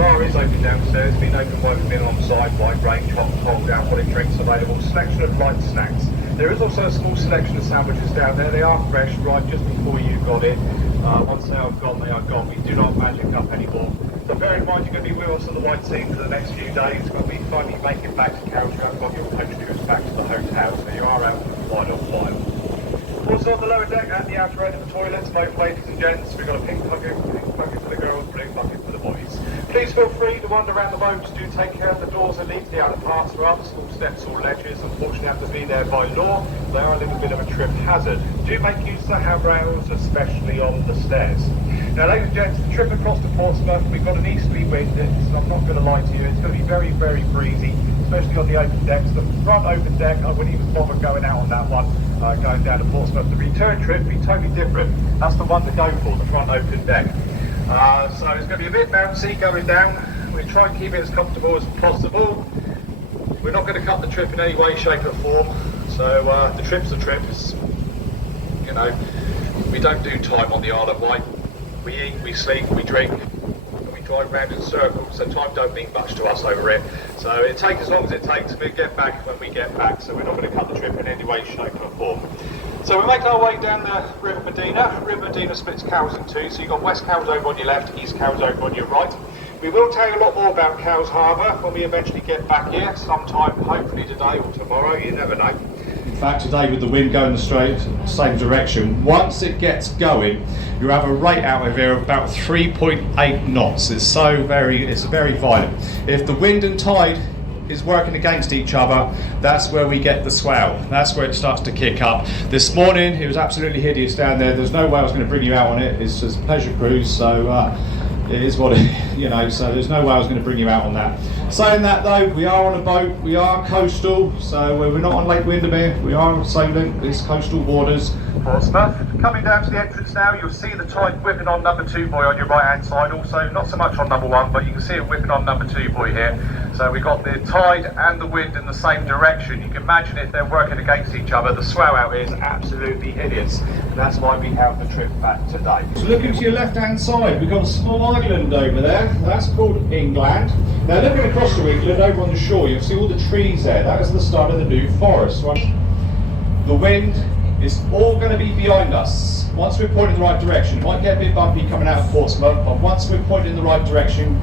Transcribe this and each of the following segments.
bar is open downstairs, been open work, been on site, wide range, hot and cold, alcoholic drinks available, selection of light snacks. There is also a small selection of sandwiches down there. They are fresh, right just before you got in. Once they are gone, they are gone. We do not magic up anymore. So bear in mind you're going to be with us on the Wight scene for the next few days. It's going to be fun. You make it back to Cowes, you haven't got your coach tours back to the hotel, so you are out for quite a while. Also on the lower deck at the outer end of the toilets, both ladies and gents, we've got a pink bucket for the girls, blue bucket for the boys. Please feel free to wander around the boats. Do take care of the doors that lead to the outer parts. There are the small steps or ledges. Unfortunately, have to be there by law. They are a little bit of a trip hazard. Do make use of the handrails, especially on the stairs. Now, ladies and gents, the trip across to Portsmouth, we've got an easterly wind. I'm not going to lie to you, it's going to be very, very breezy, especially on the open decks. The front open deck, I wouldn't even bother going out on that one, going down to Portsmouth. The return trip will be totally different. That's the one to go for, the front open deck. So it's going to be a bit bouncy going down. We'll try and keep it as comfortable as possible. We're not going to cut the trip in any way, shape or form. So the trip's the trip. It's, you know, we don't do time on the Isle of Wight. We eat, we sleep, we drink, and we drive round in circles. So time don't mean much to us over here. So it takes as long as it takes. We'll get back when we get back. So we're not going to cut the trip in any way, shape or form. So we're making our way down the River Medina. River Medina splits Cowes in two, so you've got West Cowes over on your left, East Cowes over on your right. We will tell you a lot more about Cowes Harbour when we eventually get back here, sometime, hopefully today or tomorrow, you never know. In fact, today with the wind going the same direction, once it gets going, you have a rate out of here of about 3.8 knots. It's very violent. If the wind and tide is working against each other, that's where we get the swell. That's where it starts to kick up. This morning it was absolutely hideous down there. There's no way I was going to bring you out on it. It's just a pleasure cruise, so it is what it, you know, so there's no way I was going to bring you out on that. Saying that though, we are on a boat, we are coastal, so we're not on Lake Windermere, we are on Solent, it's coastal waters. Portsmouth. Coming down to the entrance now, you'll see the tide whipping on number 2 buoy on your right hand side, also not so much on number 1, but you can see it whipping on number 2 buoy here. So we've got the tide and the wind in the same direction. You can imagine if they're working against each other, the swell out here is absolutely hideous. And that's why we have the trip back today. So looking to your left hand side, we've got a small island over there, that's called England. Now looking across to England, over on the shore, you'll see all the trees there. That is the start of the new forest. The wind is all going to be behind us. Once we're pointing in the right direction, it might get a bit bumpy coming out of Portsmouth, but once we're pointing in the right direction,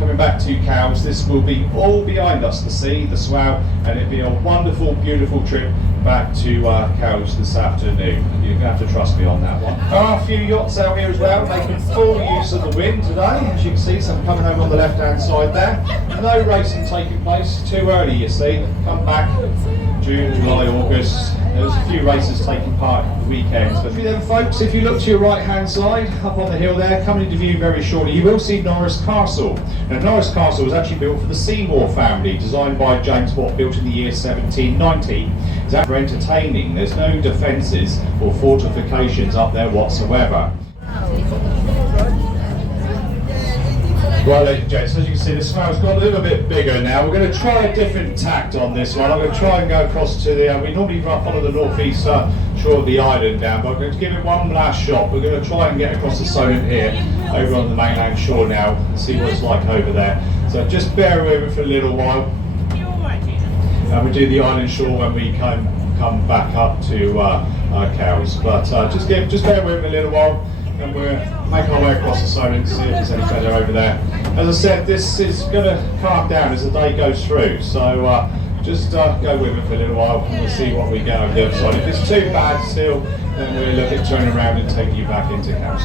coming back to Cowes, this will be all behind us, the sea, the swell, and it'll be a wonderful, beautiful trip back to Cowes this afternoon. You're going to have to trust me on that one. There are a few yachts out here as well, making full use of the wind today. As you can see, some coming over on the left-hand side there. No racing taking place, too early you see. Come back June, July, August. There's a few races taking part at the weekends. But then folks, if you look to your right hand side, up on the hill there, coming into view very shortly, you will see Norris Castle. Now Norris Castle was actually built for the Seymour family, designed by James Watt, built in the year 1790. It's out for entertaining. There's no defences or fortifications up there whatsoever. Right, ladies and gents, as you can see, the swell's got a little bit bigger now. We're going to try a different tact on this one. I'm going to try and go across to the, we normally follow the northeast shore of the island down, but I'm going to give it one last shot. We're going to try and get across the Solent here, over on the mainland shore now, and see what it's like over there. So just bear with me for a little while. And we'll do the island shore when we come back up to Cowes. But just bear with me a little while, and we'll make our way across the Solent and see if there's any better over there. As I said, this is going to calm down as the day goes through, so just go with it for a little while and we'll see what we get over the other side. If it's too bad still, then we'll look at turning around and taking you back into Cowes.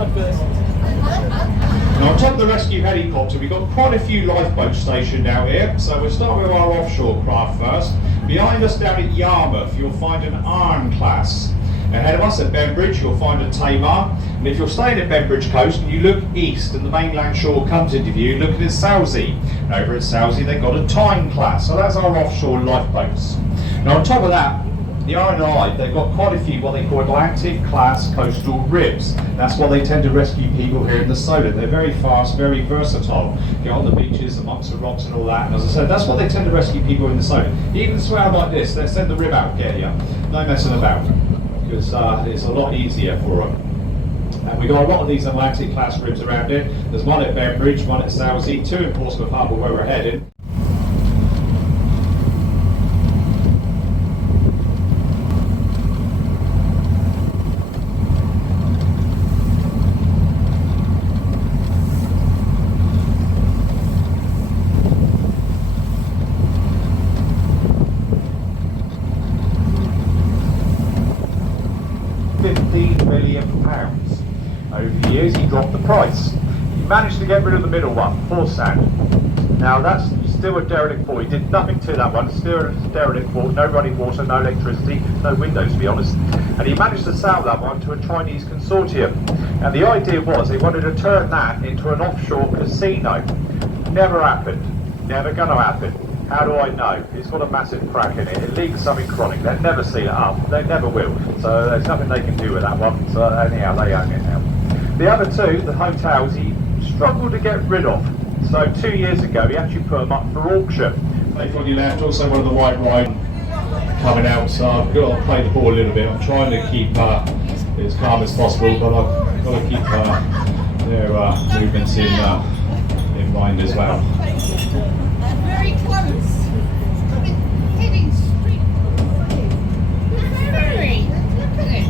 Now on top of the rescue helicopter, we've got quite a few lifeboats stationed out here. So we'll start with our offshore craft first. Behind us down at Yarmouth, you'll find an Iron class. Ahead of us at Bembridge, you'll find a Tamar. And if you're staying at Bembridge Coast and you look east and the mainland shore comes into view, look at Southsea. And over at Southsea, they've got a Tyne class. So that's our offshore lifeboats. Now on top of that, the RNI, they've got quite a few what they call Atlantic class coastal ribs. That's why they tend to rescue people here in the Solent. They're very fast, very versatile. Get on the beaches amongst the rocks and all that. And as I said, that's why they tend to rescue people in the Solent. Even swell like this, they send the rib out, get you. No messing about, because it's a lot easier for them. And we've got a lot of these Atlantic class ribs around here. There's one at Bembridge, one at Southsea, 2 in Portsmouth Harbour where we're headed. £15 million. Over the years he dropped the price. He managed to get rid of the middle one, poor sand. Now that's still a derelict port. He did nothing to that one, still a derelict port, no running water, no electricity, no windows to be honest. And he managed to sell that one to a Chinese consortium. And the idea was they wanted to turn that into an offshore casino. Never happened. Never gonna happen. How do I know? It's got a massive crack in it. It leaks something chronic. They'll never seal it up. They never will. So there's nothing they can do with that one. So anyhow, they own it now. The other 2, the hotels, he struggled to get rid of. So 2 years ago, he actually put them up for auction. They've on your left, also one of the white ride coming out. So I've got to play the ball a little bit. I'm trying to keep it as calm as possible, but I've got to keep their movements in mind as well. Very close. Heading straight for the ferry. Look at it.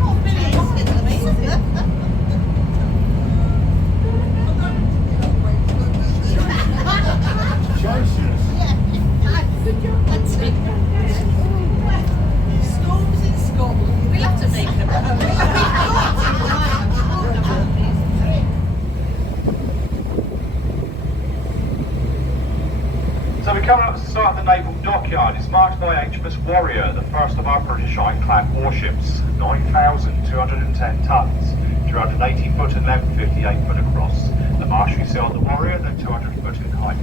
Oh, Billy. Good job. That's it. Storms in Scotland. We'll have to make them. So we're coming up to the start of the Naval dockyard. It's marked by HMS Warrior, the first of our British ironclad warships. 9,210 tons, 280 foot in length, 58 foot across. The mast you see on the Warrior, they're 200 foot in height.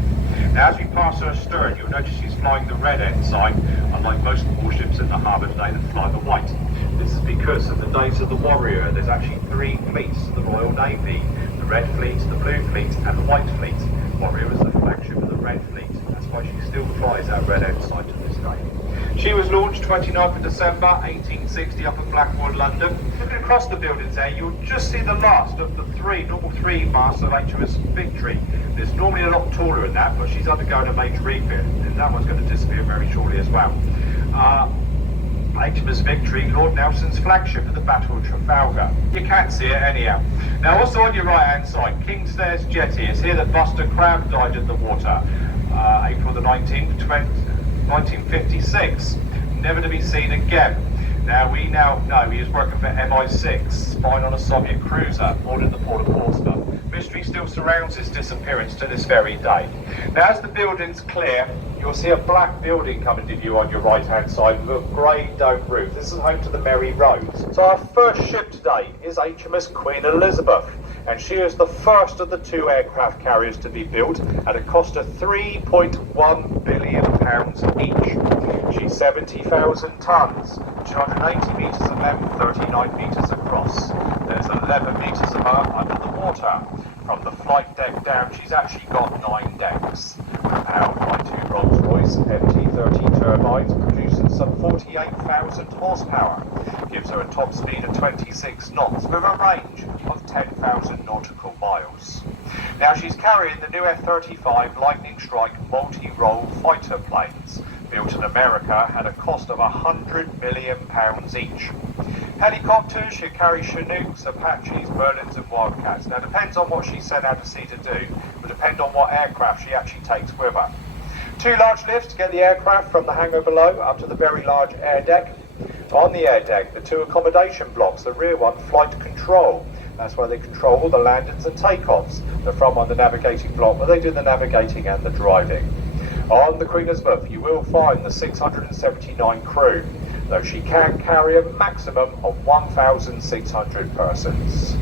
Now as we pass her stern, you'll notice she's flying the red ensign, unlike most warships in the harbour today that fly the white. This is because in the days of the Warrior, there's actually 3 fleets to the Royal Navy. The Red Fleet, the Blue Fleet and the White Fleet. Warrior is the flagship of the Red Fleet. That's why she still flies our red ensign to this day. She was launched 29th of December 1860 up at Blackpool, London. Looking across the buildings there, you'll just see the last of the normal three masts of HMS Victory. There's normally a lot taller than that, but she's undergoing a major refit, and that one's going to disappear very shortly as well. HMS Victory, Lord Nelson's flagship at the Battle of Trafalgar. You can't see it anyhow. Now also on your right hand side, Kingstairs Jetty. It's here that Buster Crabbe died in the water. April the 19th, 1956. Never to be seen again. Now we now know he is working for MI6, spying on a Soviet cruiser moored in the port of Portsmouth. Mystery still surrounds his disappearance to this very day. Now as the building's clear, you'll see a black building coming to view on your right hand side with a grey dome roof. This is home to the Merry Rose. So our first ship today is HMS Queen Elizabeth, and she is the first of the 2 aircraft carriers to be built at a cost of £3.1 billion each. She's 70,000 tonnes, 280 metres in length, 39 metres across. There's 11 metres of her under the water. From the flight deck down, she's actually got 9 decks. Powered by 2 Rolls-Royce MT-30 turbines, producing some 48,000 horsepower. Gives her a top speed of 26 knots with a range of 10,000 nautical miles. Now she's carrying the new F-35 Lightning Strike multi-role fighter planes, built in America at a cost of £100 million each. Helicopters should carry Chinooks, Apaches, Merlins and Wildcats. Now depends on what she's sent out to sea to do, will depend on what aircraft she actually takes with her. 2 large lifts to get the aircraft from the hangar below up to the very large air deck. On the air deck, the 2 accommodation blocks, the rear one flight control. That's where they control all the landings and takeoffs. The front one, the navigating block, where they do the navigating and the driving. On the Queen Elizabeth, you will find the 679 crew, though she can carry a maximum of 1,600 persons.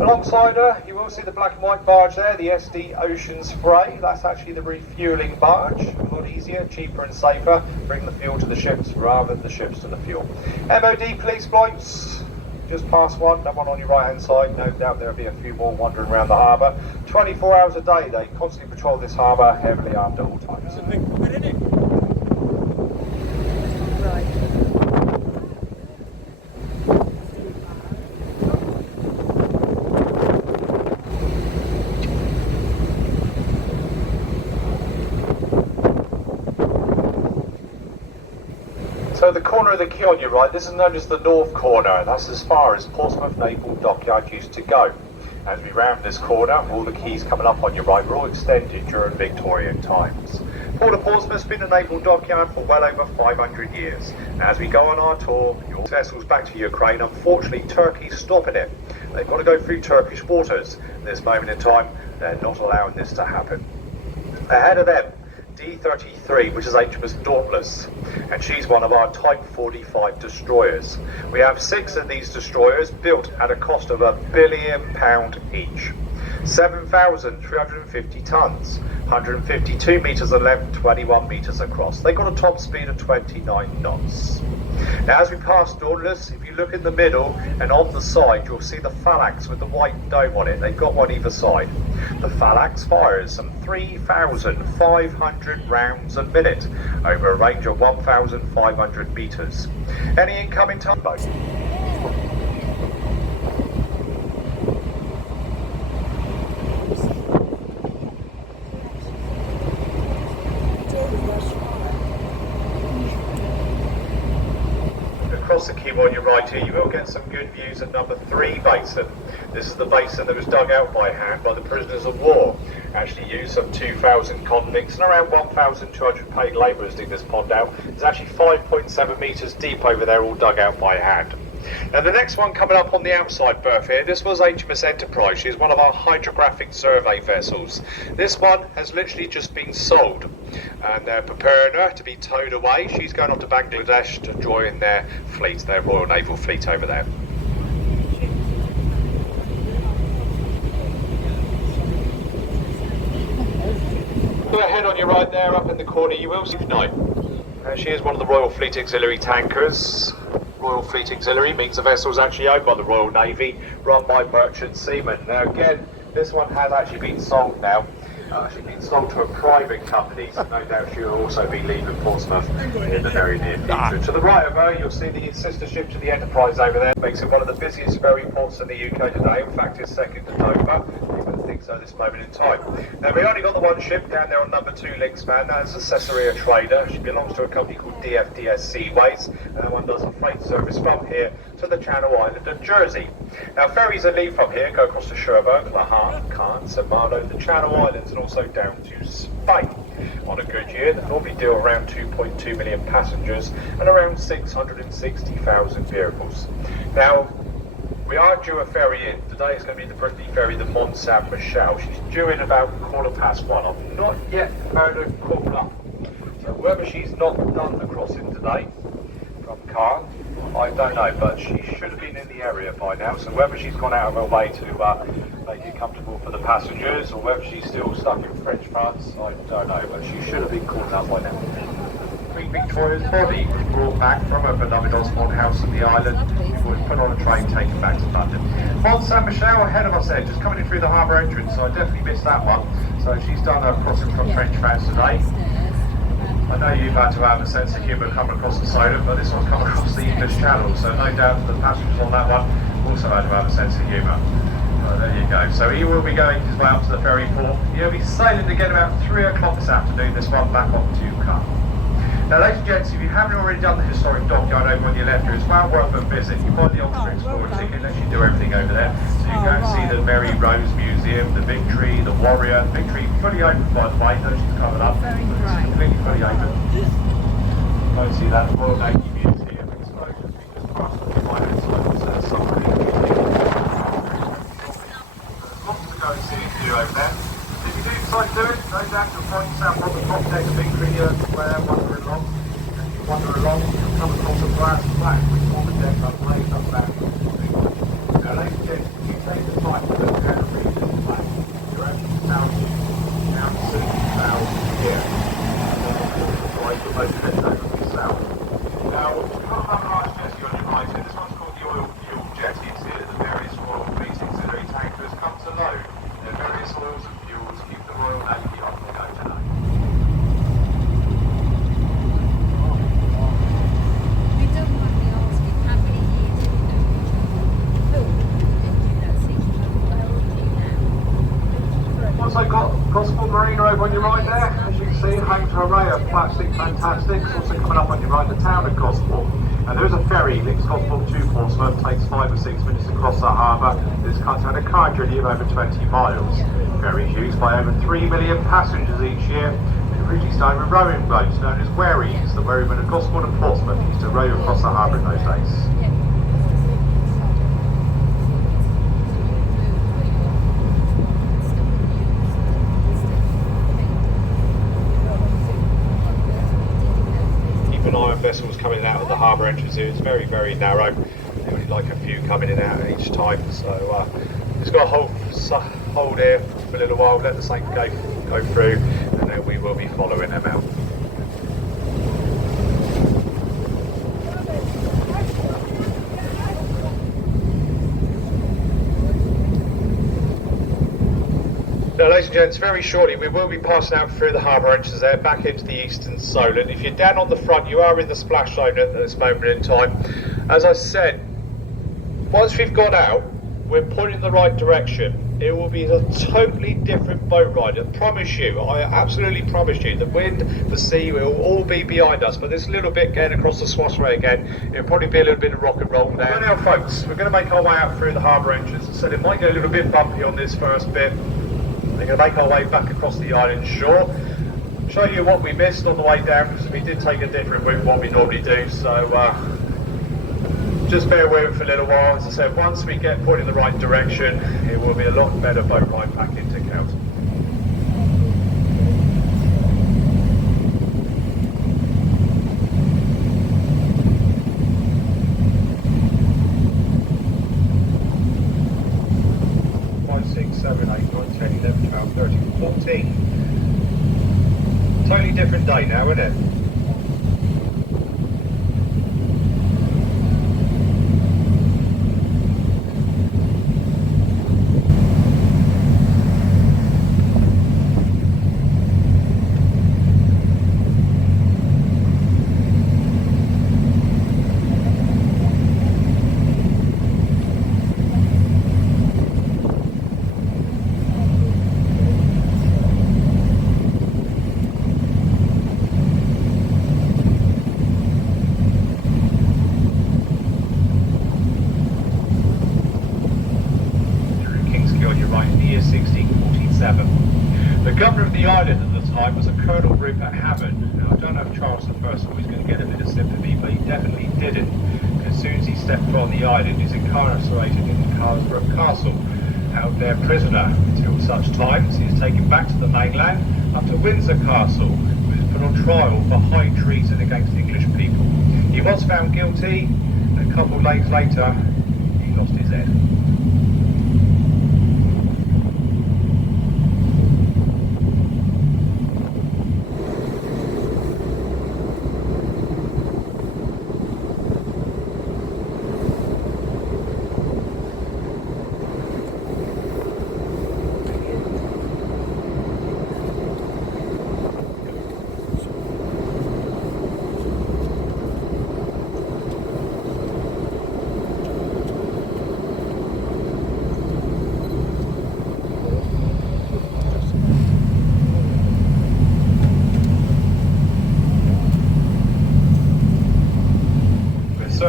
Alongside her, you will see the black and white barge there, the SD Ocean Spray. That's actually the refuelling barge. A lot easier, cheaper and safer. Bring the fuel to the ships rather than the ships to the fuel. MOD police boats, just past one, that one on your right hand side. No doubt there'll be a few more wandering around the harbour. 24 hours a day, they constantly patrol this harbour, heavily armed at all times. So the corner of the quay on your right, this is known as the North Corner. That's as far as Portsmouth Naval Dockyard used to go. As we round this corner, all the quays coming up on your right were all extended during Victorian times. Port of Portsmouth's been a naval dockyard for well over 500 years. And as we go on our tour, your vessels back to Ukraine, unfortunately Turkey's stopping it. They've got to go through Turkish waters. At this moment in time, they're not allowing this to happen. Ahead of them, D-33, which is HMS Dauntless, and she's one of our Type 45 destroyers. We have 6 of these destroyers built at a cost of £1 billion each. 7,350 tonnes, 152 metres in length, 21 metres across. They got a top speed of 29 knots. Now as we pass Dauntless, if you look in the middle and on the side, you'll see the Phalanx with the white dome on it. They've got one either side. The Phalanx fires some 3,500 rounds a minute over a range of 1,500 metres. Any incoming tugboats? Across the quay on your right here, you will get some good views at number 3 basin. This is the basin that was dug out by hand by the prisoners of war. Actually used some 2,000 convicts and around 1,200 paid labourers dig this pond out. It's actually 5.7 metres deep over there, all dug out by hand. Now the next one coming up on the outside berth here, this was HMS Enterprise. She's one of our hydrographic survey vessels. This one has literally just been sold and they're preparing her to be towed away. She's going off to Bangladesh to join their fleet, their Royal Naval fleet over there. Ahead on your right there, up in the corner, you will see Night. She is one of the Royal Fleet Auxiliary tankers. Royal Fleet Auxiliary means the vessel is actually owned by the Royal Navy, run by merchant seamen. Now again, this one has actually been sold now. Actually been sold to a private company, so no doubt she'll also be leaving Portsmouth in the very near future. To the right of her, you'll see the sister ship to the Enterprise over there. Makes it one of the busiest ferry ports in the UK today. In fact, it's second to Dover. So this moment in time. Now we only got the one ship down there on number 2 Linkspan. That's a Caesarea trader. She belongs to a company called DFDS Seaways, and that one does a freight service from here to the Channel Island of Jersey. Now ferries that leave from here go across to Cherbourg, La Havre, Caen, St Malo, the Channel Islands, and also down to Spain. On a good year, they normally do around 2.2 million passengers and around 660,000 vehicles. Now we are due a ferry in. Today is going to be the Brittany ferry, the Mont Saint Michel. She's due in about 1:15. I've not yet heard her call up. So whether she's not done the crossing today from Caen, I don't know, but she should have been in the area by now. So whether she's gone out of her way to make it comfortable for the passengers, or whether she's still stuck in French France, I don't know, but she should have been called up by now. Queen Victoria's body was brought back from her beloved Osmond house on the island before it was put on a train taken back to London. Mont Saint Michel ahead of us there, just coming in through the harbour entrance, so I definitely missed that one. So she's done her crossing from French France today. I know you've had to have a sense of humour coming across the Solent, but this one's come across the English Channel, so no doubt the passengers on that one also had to have a sense of humour. There you go. So he will be going his way up to the ferry port. He'll be sailing again about 3 o'clock this afternoon, this one back up to Caen. Now, ladies and gents, if you haven't already done the historic dockyard over on your left here, it's well worth a visit. You buy the Ulster Explorer ticket, lets you do everything over there. So you can go and see the Mary Rose Museum, the Victory, the Warrior. Victory fully open, by the way, though she's covered up. But it's completely fully open. You can see that, the Royal Navy Museum. Explosions because across the island, so it's something. Lots to go and see and do over there. If you do decide to do it, go down to the point south on the top deck of Victory Square, wander along. As you wander along, you'll come across a brass flag which form a deck up raised up back. Now, ladies and gents, if you take the time to look down and read this flag, you're actually sounding down to 60,000 here. Right, the most heads over to the south. Now, you've got another large jetty on your right here. This one's called the Oil Fuel Jetty. It's here that the various Royal Fleet auxiliary tankers come to load their various oils and fuels to keep the Royal Navy on the go today. We don't mind me asking how many years have you known each other? Oh, that seems to be well now. Also got Gospel Marina over on your right there, as you can see, home to an array of plastic fantastics. Also coming up on your right, the town of Gospel. And there is a ferry links Gospel to Portsmouth, takes 5 or 6 minutes to cross the harbour. This cuts out a car journey of over 20 miles. Ferry is used by over 3 million passengers each year. It originally started with rowing boats known as wherries. The wherrymen of Gospel and Portsmouth used to row across the harbour in those days. Vessels coming out of the harbour entrance here. It's very, very narrow. They only like a few coming in and out each time. So it's got a hold here for a little while. Let the same go through, and then we will be following them out. Now, ladies and gents, very shortly we will be passing out through the harbour entrance there, back into the eastern Solent. If you're down on the front, you are in the splash zone at this moment in time. As I said, once we've got out, we're pointing in the right direction. It will be a totally different boat ride. I promise you, I absolutely promise you, the wind, the sea will all be behind us. But this little bit getting across the Swatchway again, it'll probably be a little bit of rock and roll now. So now, folks, we're going to make our way out through the harbour entrance. So it might get a little bit bumpy on this first bit. We're going to make our way back across the island shore, show you what we missed on the way down, because we did take a different route what we normally do, so just bear with it for a little while. As I said, once we get put in the right direction, it will be a lot better boat ride back into Cout. Totally different day now, isn't it? The governor of the island at the time was a Colonel Rupert Hammond. Now, I don't know if Charles I was going to get a bit of sympathy, but he definitely didn't. As soon as he stepped on the island, he's incarcerated in Carsbrook Castle, out there prisoner until such time as he is taken back to the mainland up to Windsor Castle, where he was put on trial for high treason against English people. He was found guilty, and a couple of days later, he lost his head.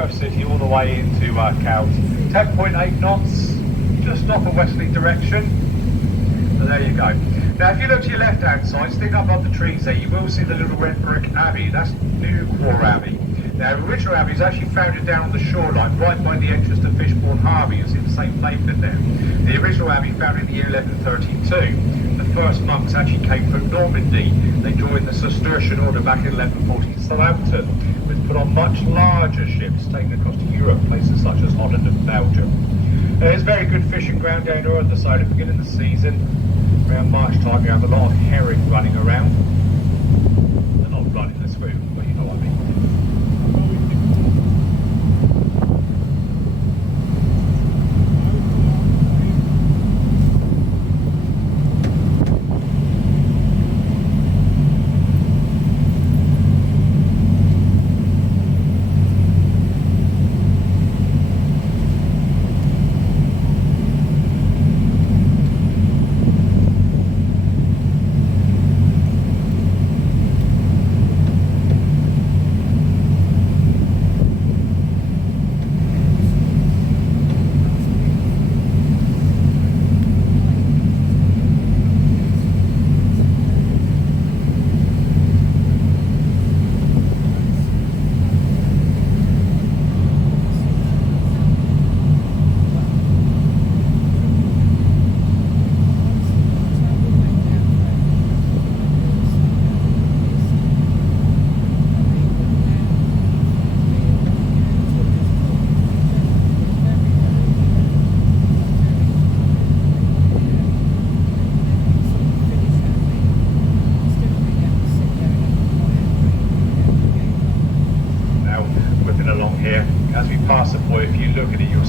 Surf City all the way into Cowes. 10.8 knots, just off a westerly direction. And there you go. Now if you look to your left hand side, stick up above the trees there, you will see the little red brick abbey. That's New Quar Abbey. Now the original abbey is actually founded down on the shoreline, right by the entrance to Fishbourne Harbour. You see the same pavement there. The original abbey founded in the year 1132. The first monks actually came from Normandy. They joined the Cistercian order back in 1140. Southampton was put on much larger ships taken across to Europe, places such as Holland and Belgium. There's very good fishing ground down here at the side. At the beginning of the season, around March time, you have a lot of herring running around. They're not running, they're swimming, but you know what I mean.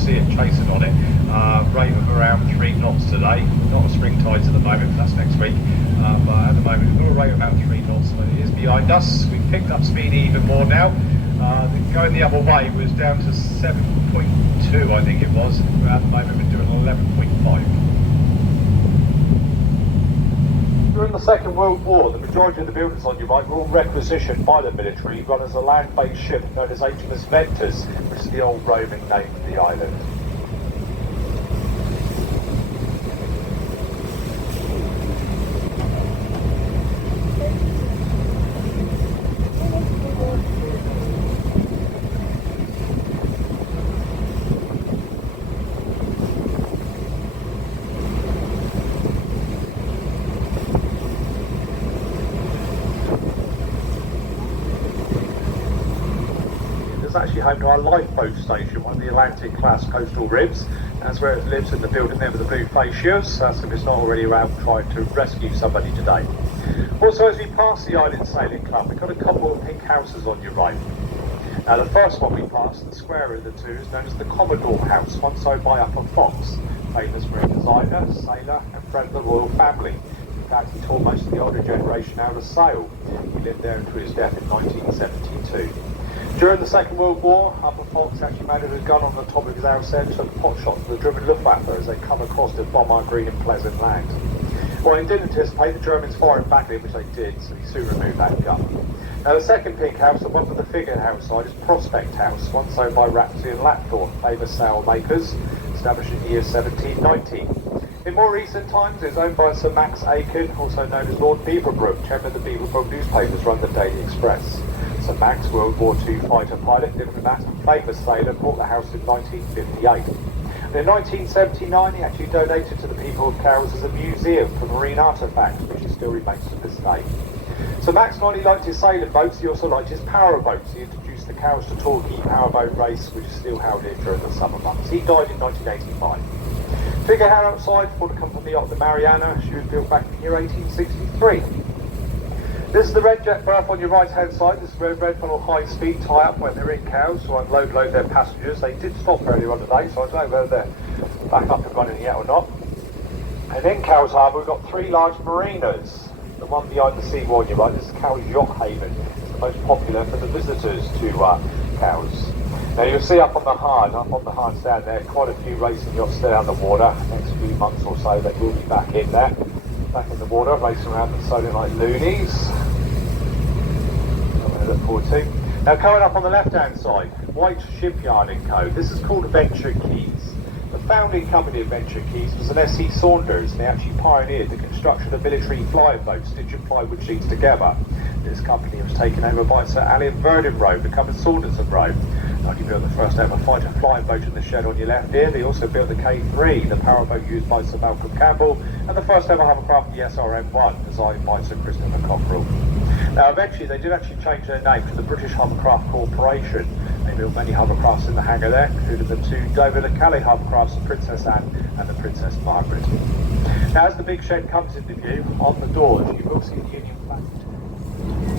Chasing on it, rate of around 3 knots today. Not a spring tides at the moment, that's next week. But at the moment we've got a rate of about 3 knots, so it is behind us. We've picked up speed even more now. Going the other way was down to 7.2, I think it was. At the moment we're doing 11.5. During the Second World War, the majority of the buildings on your right were all requisitioned by the military, run as a land-based ship known as HMS Ventus, which is the old Roman name for the island. Actually home to our lifeboat station, one of the Atlantic class coastal ribs. That's where it lives, in the building there with the blue fascias. That's if it's not already around trying to rescue somebody today. Also, as we pass the Island Sailing Club, we've got a couple of pink houses on your right. Now the first one we passed, the square of the two, is known as the Commodore House, once owned by Upper Fox, famous for a designer, sailor and friend of the royal family. In fact, he taught most of the older generation how to sail. He lived there until his death in 1972. During the Second World War, Upper Fox actually mounted a gun on the top of his house and took pot shots to the German Luftwaffe as they come across to bomb our green and pleasant land. Well, he didn't anticipate the Germans firing back at him, which they did, so he soon removed that gun. Now the second pink house, the one with the figured house side, is Prospect House, once owned by Rapsey and Lapthorne, famous sail makers, established in the year 1790. In more recent times, it was owned by Sir Max Aiken, also known as Lord Beaverbrook, chairman of the Beaverbrook newspapers, run the Daily Express. Sir Max, World War II fighter pilot, diplomat and famous sailor, bought the house in 1958. And in 1979, he actually donated to the people of Cowes as a museum for marine artefacts, which still remains to this day. Sir Max not only liked his sailing boats, he also liked his power boats. He introduced the Cowes to Torquay powerboat race, which is still held here during the summer months. He died in 1985. Figurehead outside thought to come from the yacht the Mariana. She was built back in the year 1863. This is the red jet berth on your right hand side. This is where Red Funnel high speed tie up when they're in Cowes to load their passengers. They did stop earlier on today, so I don't know whether they're back up and running yet or not. And in Cowes Harbour we've got 3 large marinas. The one behind the seawall on your right, this is Cowes Yacht Haven. It's the most popular for the visitors to Cowes. Now you'll see up on the Hard stand there, quite a few racing yachts there on the water. Next few months or so they will be back in there. Back in the water, racing around and sailing like loonies. Something to look forward to. Now coming up on the left hand side, White Shipyard & Co. This is called Venture Keys. The founding company of Venture Keys was an S.E. Saunders, and they actually pioneered the construction of military flyboats, stitching plywood sheets together. This company was taken over by Sir Allen Verdon Roe, becoming Saunderson Roe. Not only built the first ever fighter flying boat in the shed on your left here, they also built the K3, the powerboat used by Sir Malcolm Campbell, and the first ever hovercraft, the SRM-1, designed by Sir Christopher Cockerell. Now eventually they did actually change their name to the British Hovercraft Corporation. They built many hovercrafts in the hangar there, including the two Dover and Calais hovercrafts, the Princess Anne and the Princess Margaret. Now as the big shed comes into view, on the doors you will see the Union flag.